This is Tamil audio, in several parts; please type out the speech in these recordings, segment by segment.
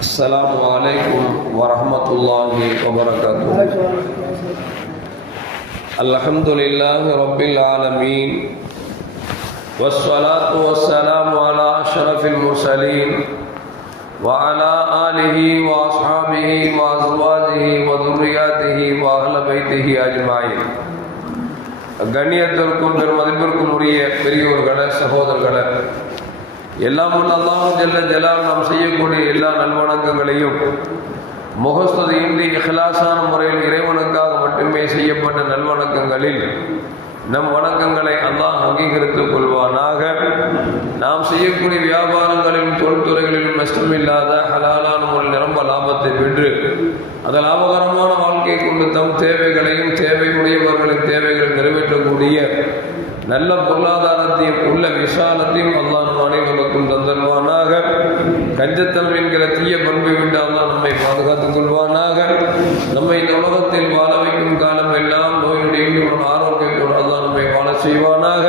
السلام عليكم ورحمة الله وبركاته الحمد لله رب العالمين والصلاة والسلام على أشرف المرسلين وعلى آله وأصحابه وأزواجه وذرياته وأهل بيته أجمعين கண்ணியத்திற்கும் பெருமதிப்பிற்கும் உரிய பெரியோர்களே சகோதரர்களே எல்லாம் உள்ள அல்லாஹ் ஜல்ல ஜலால் நாம் செய்யக்கூடிய எல்லா நல்வணக்கங்களையும் முகஸ்துதியின்றி இஹ்லாசான முறையில் இறைவனுக்காக மட்டுமே செய்யப்பட்ட நல்வணக்கங்களில் நம் வணக்கங்களை அல்லாஹ் அங்கீகரித்துக் கொள்வானாக. நாம் செய்யக்கூடிய வியாபாரங்களிலும் தொழில்துறைகளிலும் நஷ்டமில்லாத ஹலாலான ஒரு நிரம்ப லாபத்தை பெற்று அந்த லாபகரமான வாழ்க்கை கொண்டு தம் தேவைகளையும் தேவையுடையவர்களின் தேவைகளை நிறைவேற்றக்கூடிய நல்ல பொருளாதாரத்தையும் உள்ள விசாலத்தையும் அல்லாஹ் நம் அனைவருக்கும் தந்தல்வானாக கஞ்சத்தனம் என்கிற தீய பண்பை விட்டு அல்லாஹ் நம்மை பாதுகாத்துக் கொள்வானாக. நம்மை இந்த உலகத்தில் வாழ வைக்கும் காலம் எல்லாம் நோயுடைய ஆரோக்கியம் செய்வானாக.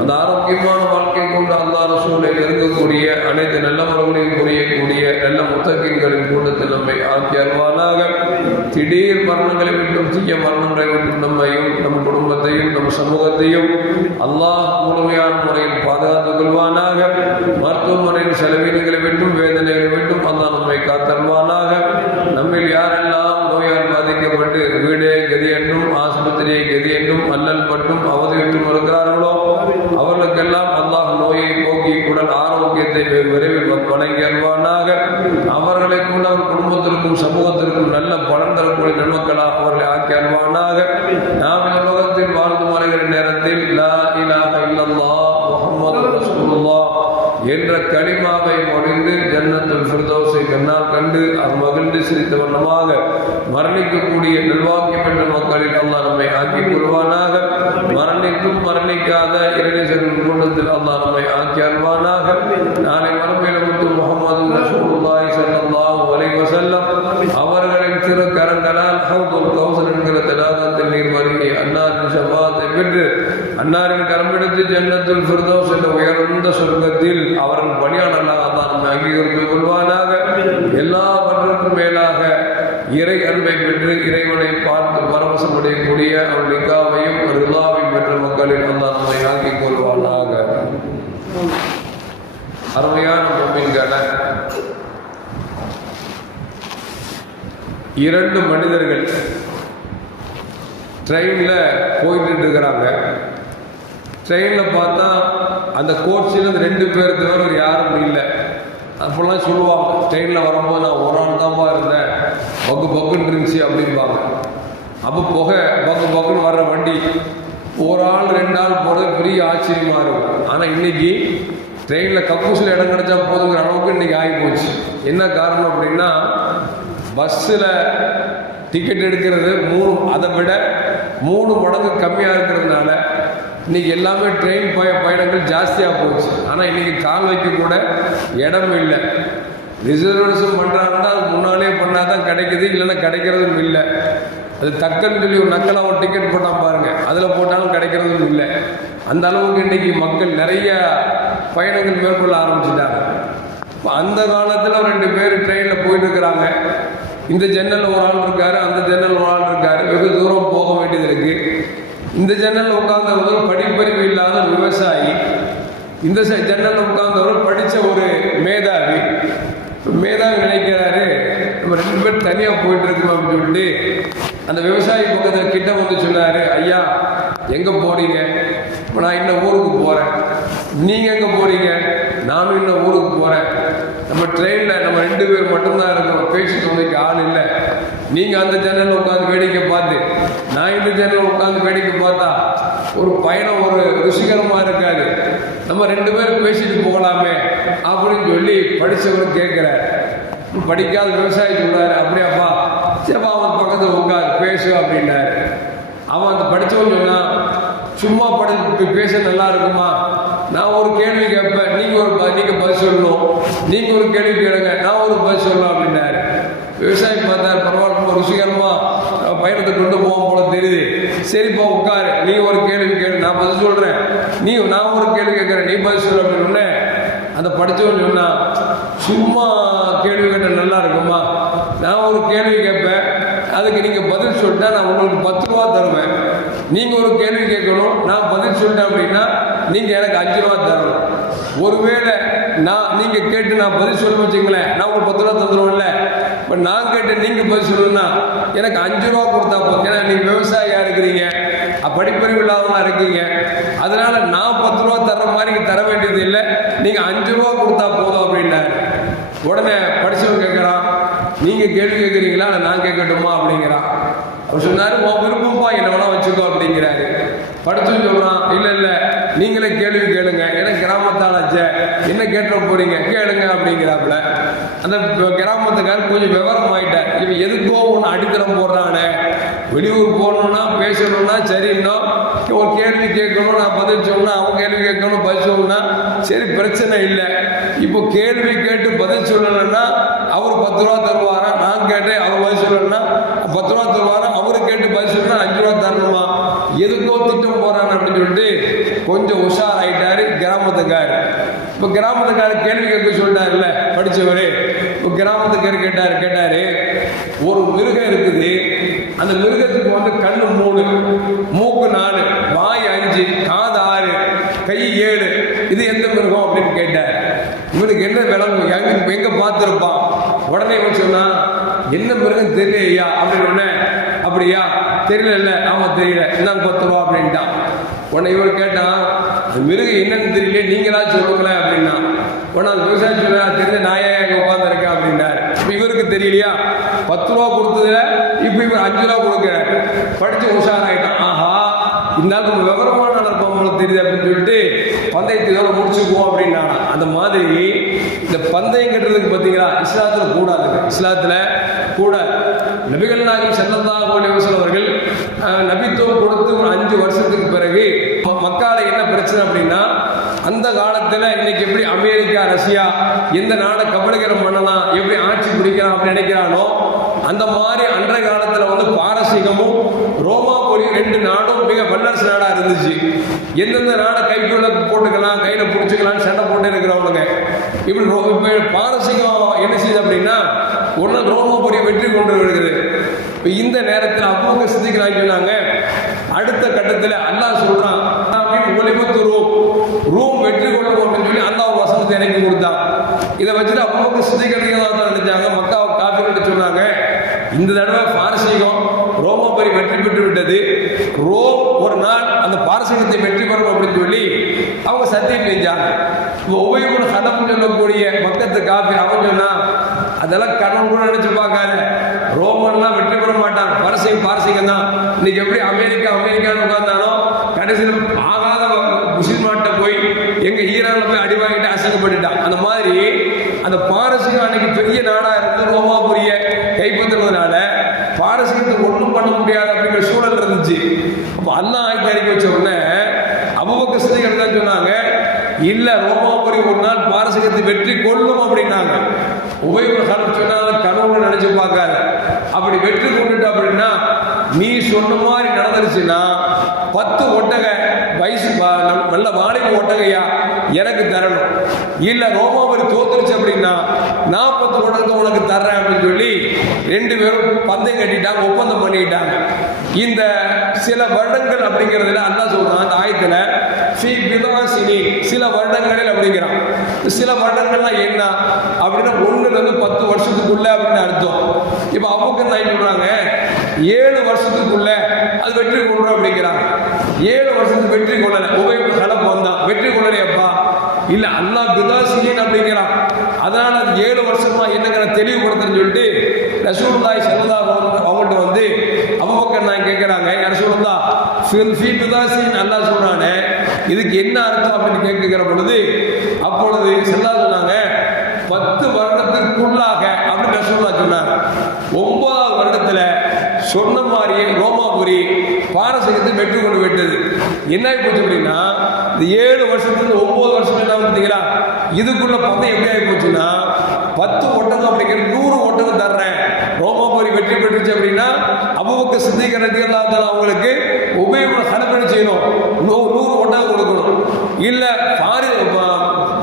அந்த ஆரோக்கியமான வாழ்க்கை கொண்டு அல்லாத ரசூலை நெருங்கக்கூடிய அனைத்து நல்லவர்களையும் புரியக்கூடிய நல்ல முத்தகங்களின் கூட்டத்தில் நம்மை ஆக்கி அருவானாக திடீர் மரணங்களை விட்டும் தீய மரணங்களை விட்டும் நம்மையும் நம் குடும்பத்தையும் நம் சமூகத்தையும் அல்லாஹ் முழுமையான முறையில் பாதுகாத்துக் கொள்வானாக. மருத்துவமனையின் செலவினங்களை விட்டும் வேதனைகளை விட்டும் அல்லாஹ் நம்மை காத்தருவானாக நம்மில் யாரெல்லாம் நோயால் பாதிக்கப்பட்டு வீடு ஆஸ்பத்திரியை கதி என்றும் அல்லல் பட்டும் அவதியிட்டும் நிர்வாகி பெற்ற மக்களில் அல்லாஹ் நம்மை ஆக்கி கொள்வானாக. மரணிக்கும் மரணிக்காத இறைநேசரின் கூட்டத்தில் அல்லாஹ் நம்மை ஆக்கி அல்வானாக. நாளை மறுமையில முத்து முகமது ரசூலுல்லாஹி ஸல்லல்லாஹு அலைஹி வஸல்லம். அவர்களின் திரு கரங்களால் ஹவுதுல் கௌசர் என்கிற தடாகத்தில் நீர் வருகி அன்னாரின் ஷபாத்தை பெற்று அன்னாரின் கரமெடுத்து ஜன்னத்துல் ஃபிர்தௌஸ் என்ற உயர்ந்த சொர்க்கத்தில் அவரின் பணியாளர்களாக அல்லாஹ் நம்மை அங்கீகரித்துக் கொள்வானாக. என்று இறைவனை பார்த்து பரவசமடையக்கூடிய அடையக்கூடிய நிக்காவையும் ரிலாவையும் பெற்ற மக்களில் அல்லாஹ் நம்மை ஆக்கிக் கொள்வானாக. அருமையான பொம்மின்கான இரண்டு மனிதர்கள் ட்ரெயினில் போயிட்டு இருக்கிறாங்க ட்ரெயினில் பார்த்தா அந்த கோச்சில் ரெண்டு பேர் தவிர யாரும் இல்லை. அப்போல்லாம் சொல்லுவாங்க. ட்ரெயினில் வரும்போது நான் ஒரு ஆள் தான்ப்பா இருந்தேன். பக்கு பக்குன்னு இருந்துச்சு அப்படிம்பாங்க. அப்போ புகை பக்கு பக்குன்னு வர்ற வண்டி. ஒரு ஆள் ரெண்டு ஆள் போகிறது பெரிய ஆச்சரியமாக இருக்கும். ஆனால் இன்னைக்கு ட்ரெயினில் கக்கூசில் இடம் கிடச்சா போதுங்கிற அளவுக்கு இன்றைக்கி ஆகி போச்சு என்ன காரணம் அப்படின்னா பஸ்ஸில் டிக்கெட் எடுக்கிறது மூணு அதை விட மூணு மடங்கு கம்மியாக இருக்கிறதுனால இன்னைக்கு எல்லாமே ட்ரெயின் பய பயணங்கள் ஜாஸ்தியாக போச்சு. ஆனால் இன்னைக்கு கால் வைக்க கூட இடம் இல்லை. ரிசர்வேஷன் பண்ணுறாங்கன்னா அது முன்னாலே பண்ணால் தான் கிடைக்குது இல்லைன்னா கிடைக்கிறதும் இல்லை. அது தக்கன்னு சொல்லி ஒரு நக்கலாக ஒரு டிக்கெட் போட்டால் பாருங்கள் அதில் போட்டாலும் கிடைக்கிறதும் இல்லை. அந்த அளவுக்கு இன்னைக்கு மக்கள் நிறைய பயணங்கள் மேற்கொள்ள ஆரம்பிச்சிட்டாங்க. இப்போ அந்த காலத்தில் ரெண்டு பேர் ட்ரெயினில் போயிட்டு இருக்கிறாங்க. இந்த ஜன்னலில் ஒரு ஆள் இருக்காரு அந்த ஜன்னல் ஒரு ஆள் இருக்காரு. வெகு தூரம் போக வேண்டியது இருக்குது இந்த ஜன்னலில் உட்கார்ந்தவர்கள் படிப்பறிவு இல்லாத ஒரு விவசாயி. இந்த ஜன்னலில் உட்கார்ந்தவர்கள் படித்த ஒரு மேதாவி. மேதாவி நினைக்கிறாரு நம்ம ரெண்டு பேர் தனியாக போயிட்டு இருக்கோம் அப்படின்னு சொல்லிட்டு அந்த விவசாயி பக்கத்தில் கிட்ட வந்து சொன்னார் ஐயா எங்கே போறீங்க? நான் இன்னும் ஊருக்கு போகிறேன் நீங்கள் எங்கே போறீங்க? நானும் இன்னும் ஊருக்கு போகிறேன் நம்ம ட்ரெயினில் நம்ம ரெண்டு பேர் மட்டும்தான் இருக்கோம். பேசி துணைக்கு ஆள் இல்லை. நீங்கள் அந்த ஜன்னலில் உட்காந்து வேடிக்கை பார்த்து நான் இந்த ஜன்னலில் உட்காந்து வேடிக்கை பார்த்தா ஒரு பயணம் ஒரு ருசிகரமாக இருக்காது. நம்ம ரெண்டு பேரும் பேசிட்டு போகலாமே அப்படின்னு சொல்லி படித்தவரும் கேட்குறாரு படிக்காத விவசாயி சொன்னார் அப்படியாப்பா சரிப்பா அவன் பக்கத்தில் உட்கார் பேசு அப்படின்னாரு. அவன் அந்த படித்தவன் சொன்னான் சும்மா படி பேச நல்லா இருக்குமா? நான் ஒரு கேள்வி கேட்பேன் நீங்கள் ஒரு நீங்கள் நீங்க பதில் சொல்லணும். நீங்கள் ஒரு கேள்வி கேளுங்க நான் ஒரு பதில் சொல்லணும் அப்படின்னாரு. விவசாயி பார்த்தா பரவாயில்ல உனக்கு பயணத்தை கொண்டு போவோம் போல தெரியுது. சரிப்பா உட்காரு. நீ ஒரு கேள்வி கேள்வி நான் பதில் சொல்கிறேன் நீ நான் ஒரு கேள்வி கேட்குறேன். நீ பதில் சொல்ல அப்படின்னு அந்த படித்தவன் சொன்னா சும்மா கேள்வி கேட்டால் நல்லா இருக்குமா நான் ஒரு கேள்வி கேட்பேன். அதுக்கு நீங்கள் பதில் சொல்லிட்டா நான் உங்களுக்கு பத்து ரூபா தருவேன். நீங்கள் ஒரு கேள்வி கேட்கணும். நான் பதில் சொல்லிட்டேன் அப்படின்னா நீங்கள் எனக்கு அஞ்சு ரூபா தரணும். ஒருவேளை நான் நீங்கள் கேட்டு நான் பதில் சொல்லணும் வச்சுங்களேன் நான் உங்களுக்கு பத்து ரூபா தந்துடுவோம்ல இப்போ நான் கேட்டு நீங்கள் போய் சொல்லணும்னா எனக்கு அஞ்சு ரூபா கொடுத்தா போதும். ஏன்னா நீங்கள் விவசாயியாக இருக்கிறீங்க. படிப்பறிவு இல்லாதவங்களா இருக்கீங்க. அதனால நான் பத்து ரூபா தர்ற மாதிரி தர வேண்டியது இல்லை. நீங்கள் அஞ்சு ரூபா கொடுத்தா போதும் அப்படின்னாரு. உடனே படித்தவன் கேட்குறான் நீங்கள் கேள்வி கேட்குறீங்களா இல்லை நான் கேட்கட்டுமா? அப்படிங்கிறான். அவர் சொன்னார் உன் விருப்பம்ப்பா என்ன வேணா வச்சுக்கோ அப்படிங்கிறாரு. படிச்சும் சொல்றான் இல்ல இல்ல நீங்களே கேள்வி கேளுங்க. ஏன்னா கிராமத்தாளாச்சே என்ன கேட்ட போறீங்க? கேளுங்க அப்படிங்கிறாப்புல. அந்த கிராமத்துக்காரர் கொஞ்சம் விவரம் ஆயிட்டார் இவன் எதுக்கோ ஒன்று அடித்தளம் போடுறானே. வெளியூர் போகணும்னா பேசணும்னா சரின்னா ஒரு கேள்வி கேட்கணும் நான் பதில் சொல்லணும் அவன் கேள்வி கேட்கணும் பதில் சொல்லணும்னா சரி பிரச்சனை இல்லை. இப்போ கேள்வி கேட்டு பதில் சொல்லலைன்னா அவர் பத்து ரூபா தருவாரா? நான் கேட்டேன் அவர் பதில் சொல்லலைன்னா பத்து ரூபா தருவாரா? அவரு கேட்டு பதில் சொல்லணும்னா அஞ்சு ரூபா தரணுமா? எதுக்கோ திட்டம் போறான் அப்படின்னு சொல்லிட்டு கொஞ்சம் உஷார் ஆயிட்டாரு கிராமத்துக்காரு. இப்போ கிராமத்துக்காரர் கேள்வி கேட்க சொல்லிட்டாருல்ல படிச்சவரு. இப்போ கிராமத்துக்கார் கேட்டாரு கேட்டாரு ஒரு மிருகம் இருக்குது. அந்த மிருகத்துக்கு வந்து கண்ணு மூணு மூக்கு நாலு வாய் அஞ்சு காது ஆறு கை ஏழு. இது எந்த மிருகம் அப்படின்னு கேட்டார். இவனுக்கு என்ன விளங்கும் எங்க எங்க பார்த்துருப்பான்? உடனே இவன் சொன்னா என்ன மிருகம் தெரியலையா? அப்படின்னு உடனே அப்படியா? தெரியல ஆமாம் தெரியல. இந்தாங்க பத்து ரூபா அப்படின்ட்டான் உடனே இவர் கேட்டான் அந்த மிருகம் என்னன்னு தெரியல நீங்களா சொல்லுங்களேன் அப்படின்னா. உடனே அந்த விவசாயி சொல்ல தெரிஞ்ச நாயே இங்க உட்காந்துருக்கேன் அப்படின்னாரு இப்போ இவருக்கு தெரியலையா? பத்து ரூபா கொடுத்ததுல இப்போ இவர் அஞ்சு ரூபா கொடுக்குறாரு படித்து உஷாராயிட்டான். ஆஹா இந்த ஆள் விவரமான இருப்போம் தெரியுது அப்படின்னு சொல்லிட்டு பந்தயத்தை முடிச்சுக்குவோம் அப்படின்னா அந்த மாதிரி இந்த பந்தயம் கட்டுறதுக்கு பார்த்தீங்களா இஸ்லாத்தில் கூடாது. இஸ்லாத்துல கூட நபிகள் நாயகம் செல்லந்தா அலைஹி அவர்கள் நபித்துவம் கொடுத்து ஒரு அஞ்சு வருஷத்துக்கு பிறகு மக்கால என்ன பிரச்சனை அப்படின்னா அந்த காலத்துல இன்னைக்கு எப்படி அமெரிக்கா ரஷ்யா எந்த நாடை கபலகரம் பண்ணலாம் எப்படி ஆட்சி பிடிக்கலாம் அப்படின்னு நினைக்கிறானோ அந்த மாதிரி அன்றைய காலத்துல வந்து பாரசீகமும் ரோமாபுரி ரெண்டு நாடும் மிக வல்லரசு நாடா இருந்துச்சு. எந்தெந்த நாடை கைக்குள்ள போட்டுக்கலாம் கையில பிடிச்சிக்கலாம்னு சண்டை போட்டு இருக்கிறவனுங்க. இப்படி ரோ- இப்ப பாரசீகம் என்ன செய்யுது ஒன்று ஒரு வெற்றி கொண்டு வருகிறது. இப்போ இந்த நேரத்தில் அப்பாவுக்கு சிந்திக்கிறாங்க சொன்னாங்க. அடுத்த கட்டத்தில் அல்லாஹ் சொல்றான் அல்லாஹ்வின் ஒளிமத்து ரூம். ரூம் வெற்றி கொள்ள போட்டுன்னு சொல்லி அல்லாஹ் ஒரு வசனத்தை இறக்கி கொடுத்தான். இதை வச்சுட்டு அப்பாவுக்கு சிந்திக்கிறதுக்கு தான் நினைச்சாங்க. மக்காவை காப்பீடு சொன்னாங்க. இந்த தடவை பாரசீகம் ரோமாபுரி வெற்றி பெற்று விட்டது. ரோம் ஒரு நாள் அந்த பாரசீகத்தை வெற்றி பெறும் அப்படின்னு சொல்லி அவங்க சத்தியம் செஞ்சாங்க. இப்போ ஒவ்வொரு சதம் சொல்லக்கூடிய மக்கத்து காப்பி அவன் சொன்னா அதெல்லாம் கனவு கூட நினைச்சு பார்க்காத. ரோமன்லாம் வெற்றி பெற மாட்டாங்க பாரசீகம் பாரசீகம் தான். இன்னைக்கு எப்படி அமெரிக்கா அமெரிக்கான்னு உட்கார்ந்தானோ கடைசியில் ஆகாத முஸ்லிம் நாட்டை போய் எங்க ஈரான்ல போய் அடி வாங்கிட்டு அசிங்கப்பட்டுட்டான் அந்த மாதிரி அந்த பாரசீகம் அன்னைக்கு பெரிய நாடா இருந்து ரோமாபுரிய கைப்பற்றினதுனால பாரசீகத்துக்கு ஒன்றும் பண்ண முடியாது அப்படிங்கிற சூழல் இருந்துச்சு. அப்போ அல்லாஹ் ஆய்வு அறிக்கை வச்ச உடனே அபுபக்க சிதைகள் தான் சொன்னாங்க? இல்லை ரோமாபுரி ஒரு நாள் பாரசீகத்தை வெற்றி கொள்ளும் அப்படின்னாங்க. உபயோகம் காலம் கனவுன்னு கனவுல நினைச்சு பார்க்காத. அப்படி வெற்றி கொண்டுட்டு அப்படின்னா நீ சொன்ன மாதிரி நடந்துருச்சுன்னா பத்து ஒட்டகை வயசு நல்ல வாலிப ஒட்டகையா? எனக்கு தரணும். இல்ல ரோமாபுரி தோத்துருச்சு அப்படின்னா நாற்பத்தி ஒட்டகத்தை உனக்கு தர்றேன் அப்படின்னு சொல்லி ரெண்டு பேரும் பந்தயம் கட்டிட்டாங்க ஒப்பந்தம் பண்ணிக்கிட்டாங்க இந்த சில வருடங்கள் அப்படிங்கிறதுல அண்ணா சொல்றான் அந்த ஆயத்துல ஸ்ரீ பிதாசினி. சில வருடங்களில் அப்படிங்கிறான். சில வருடங்கள்லாம் என்ன? அப்படின்னா ஒண்ணுல இருந்து பத்து வருஷத்துக்குள்ள அப்படின்னு அர்த்தம். இப்ப அவங்க என்ன சொல்றாங்க? ஏழு வருஷத்துக்குள்ள அது வெற்றி கொள்றோம் அப்படிங்கிறாங்க. ஏழு வருஷத்துக்கு வெற்றி கொள்ளல. உபயோக கலப்பு வந்தான். வெற்றி கொள்ளலை இல்ல அல்லாஹ் பிதாசினின் அப்படிங்கிறான் அதனால அது ஏழு வருஷமா என்னங்கிற தெளிவுபடுத்துன்னு சொல்லிட்டு ரசூல்லாய் ஸல்லல்லாஹு அவங்கள்ட்ட வந்து பக்கம் நான் கேட்குறாங்க ரசூலுல்லாஹ் ஃபில் ஃபீ பிதாசின் அல்லாஹ் சொன்னானே இதுக்கு என்ன அர்த்தம்? அப்படின்னு கேட்கிற பொழுது அப்பொழுது செல்லா சொன்னாங்க பத்து வருடத்துக்குள்ளாக அப்படின்னு ரசூல்லா சொன்னாங்க ஒன்பதாவது வருடத்துல சொன்ன மாதிரியே ரோமாபுரி பாரசீகத்தை வெற்றி கொண்டு விட்டது. என்ன ஆகி போச்சு அப்படின்னா இந்த ஏழு வருஷத்துலேருந்து ஒம்பது வருஷம் என்ன பார்த்தீங்களா? இதுக்குள்ள பார்த்தா எப்படி ஆகி போச்சுன்னா பத்து ஒட்டகம் அப்படிங்கிற நூறு ஒட்டகம் தர்றேன். ரோமாபுரி வெற்றி பெற்றுச்சு அப்படின்னா அபுபக்க சித்திகரதி அல்லாத்தால அவங்களுக்கு உபயோகம் கணக்கெடு செய்யணும். நூறு ஒட்டகம் கொடுக்கணும். இல்லை பாரி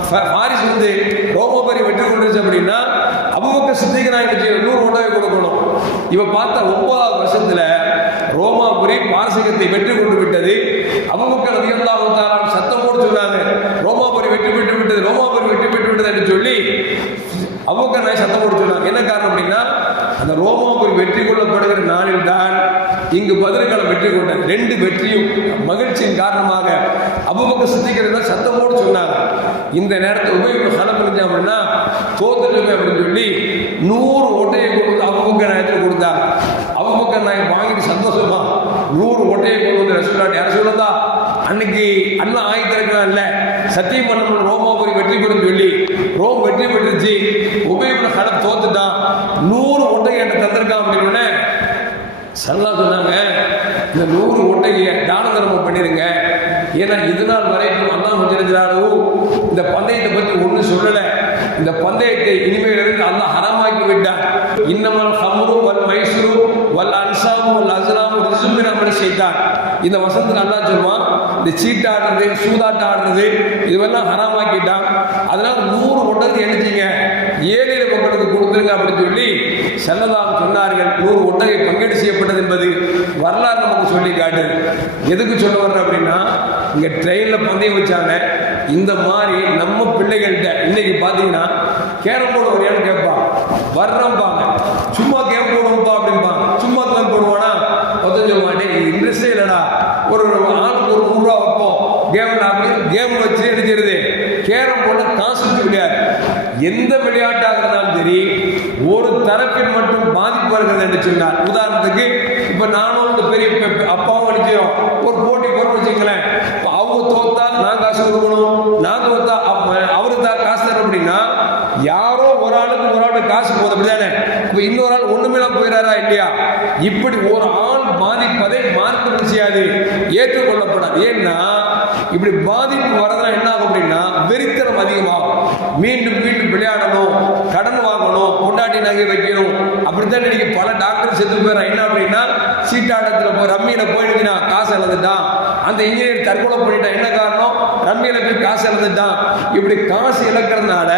ஃபாரிஸ் பாரிஸ் வந்து ரோமாபுரி வெற்றி கொண்டுச்சு அப்படின்னா அபுபக்க சித்திகராக செய்யணும் நூறு ஒட்டகம் கொடுக்கணும். இவன் பார்த்தா ஒன்பதாவது வருஷத்துல ரோமாபுரி பாரசீகத்தை வெற்றி கொண்டு விட்டது. அபுபக்கர் அதிகம்தான் தஆலா சத்தம் போட்டு சொன்னாங்க ரோமாபுரி வெற்றி பெற்று விட்டது ரோமாபுரி வெற்றி பெற்று விட்டது என்று சொல்லி அபுபக்கர் நாய் சத்தம் போட்டு சொன்னாங்க. என்ன காரணம் அப்படின்னா அந்த ரோமாபுரி வெற்றி கொள்ளப்படுகிற நாளில் தான் இங்கு பதில்களை வெற்றி கொண்ட ரெண்டு வெற்றியும் மகிழ்ச்சியின் காரணமாக அபுபக்கர் சித்திக்கிறதா சத்தம் போட்டு சொன்னாங்க. இந்த நேரத்தில் உபயோகம் சலம் புரிஞ்சா அப்படின்னா தோத்துட்டுமே அப்படின்னு சொல்லி நூறு ஓட்டையை கொண்டு வந்து அபுபக்கர் நாயத்தில் கொடுத்தாங்க அபுபக்கர் நாயக் வாங்கிட்டு சந்தோஷமா நூறு ஒட்டையை கொண்டு வந்து ரசூலாட்டி யார சொல்லதா அன்னைக்கு அண்ணன் ஆயத்திருக்கலாம் இல்ல சத்தியம் பண்ணணும் ரோமாபுரி வெற்றி பெறும் சொல்லி. ரோம் வெற்றி பெற்றுச்சு. உபயோகம் கடை தோத்துட்டான். நூறு ஒட்டை என்கிட்ட தந்திருக்கான் அப்படின்னு சல்லா சொன்னாங்க இந்த நூறு ஒட்டையை தான தர்மம் பண்ணிருங்க. ஏன்னா இது நாள் வரைக்கும் அண்ணா முடிஞ்சிருந்தாலும் இந்த பந்தயத்தை பத்தி ஒன்றும் சொல்லலை. இந்த பந்தயத்தை இனிமேல் இருந்து அல்லாஹ் ஹராமாக்கி விட்டான். இன்னமல் இந்த வசனத்தில் நல்லா சொல்லுவான் இந்த சீட்டாடுறது சூதாட்டம் ஆடுறது இதுவெல்லாம் ஹராமாக்கிட்டான். அதனால நூறு ஒட்டகத்தை எழுதிங்க. ஏழையில மக்களுக்கு கொடுத்துருங்க அப்படின்னு சொல்லி செல்லதாம் சொன்னார்கள். நூறு ஒட்டகை பங்கீடு செய்யப்பட்டது என்பது வரலாறு நமக்கு சொல்லி காட்டுது. எதுக்கு சொல்ல வர்றேன் அப்படின்னா இங்க ட்ரெயின்ல பந்தயம் வச்சாங்க. இந்த மாதிரி நம்ம பிள்ளைகள்கிட்ட இன்னைக்கு பார்த்தீங்கன்னா கேரம் போர்டு வரையான்னு கேட்பான். வர்றோம்பாங்க சும்மா கேம் போடுவோம்ப்பா அப்படிம்பாங்க. சும்மா கேம் போடுவானா? ஒருத்தன் சொல்லுவான் இன்ட்ரெஸ்டே இல்லடா ஒரு ஆளுக்கு ஒரு நூறுரூவா வைப்போம் கேம் அப்படி கேம் கேரம் போர்டு காசு விளையாடு. எந்த விளையாட்டாக இருந்தாலும் சரி ஒரு தரப்பில் மட்டும் பாதிப்பு வருகிறது என்று சொன்னார். உதாரணத்துக்கு இப்ப நானும் இந்த பெரிய அப்பாவும் அடிக்கிறோம் ஒரு போட்டி போறோம்னு வச்சுங்களேன் அவங்க தோத்தா நான் காசு கொடுக்கணும். நான் தோத்தா அப்ப அவரு தான் காசு தரணும் அப்படின்னா யாரோ ஒரு ஆளுக்கு ஒரு ஆளுக்கு காசு போதும். அப்படிதானே? இப்ப இன்னொரு ஆள் ஒண்ணுமே போயிடாரா இல்லையா? இப்படி ஒரு ஆள் பாதிப்பதை மார்க்கம் செய்யாது ஏற்றுக்கொள்ளப்படாது. ஏன்னா இப்படி பாதிப்பு வரதுனா என்ன ஆகும் அப்படின்னா வெறித்தனம் அதிகமாகும். மீண்டும் மீண்டும் விளையாடணும் கடன் வாங்கணும் கொண்டாட்டி நகை வைக்கணும். அப்படித்தான் இன்னைக்கு பல டாக்டர் செத்து போயிடறான் என்ன அப்படின்னா சீட்டாட்டத்தில் போய் ரம்மியில நான் காசு இழந்துட்டான். அந்த இன்ஜினியர் தற்கொலை பண்ணிட்டான் என்ன காரணம்? ரம்மியில போய் காசு இழந்துட்டான். இப்படி காசு இழக்கிறதுனால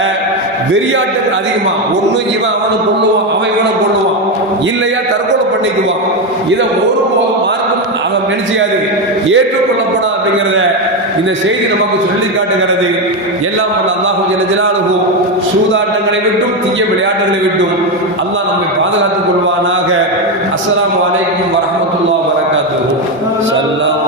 வெறியாட்டங்கள் அதிகமா. ஒண்ணு இவன் அவனை கொள்ளுவான் அவன் இவனை கொள்ளுவான் இல்லையா? தற்கொலை பண்ணிக்குவான். இதை ஒரு மார்க்கம் அவன் நினைச்சியாது ஏற்றுக்கொள்ளப்படாது அப்படிங்கிறத இந்த செய்தி நமக்கு சொல்லி காட்டுகிறது. எல்லாம் உள்ள அல்லாஹு ஜலஜலாலுகு சூதாட்டங்களை விட்டும் தீய விளையாட்டுகளை விட்டும் அல்லாஹ் நம்மை பாதுகாத்துக் கொள்வானாக. அஸ்லாம் அலைக்கும் வரமத்துல்லா வரகாத்து சல்லாம்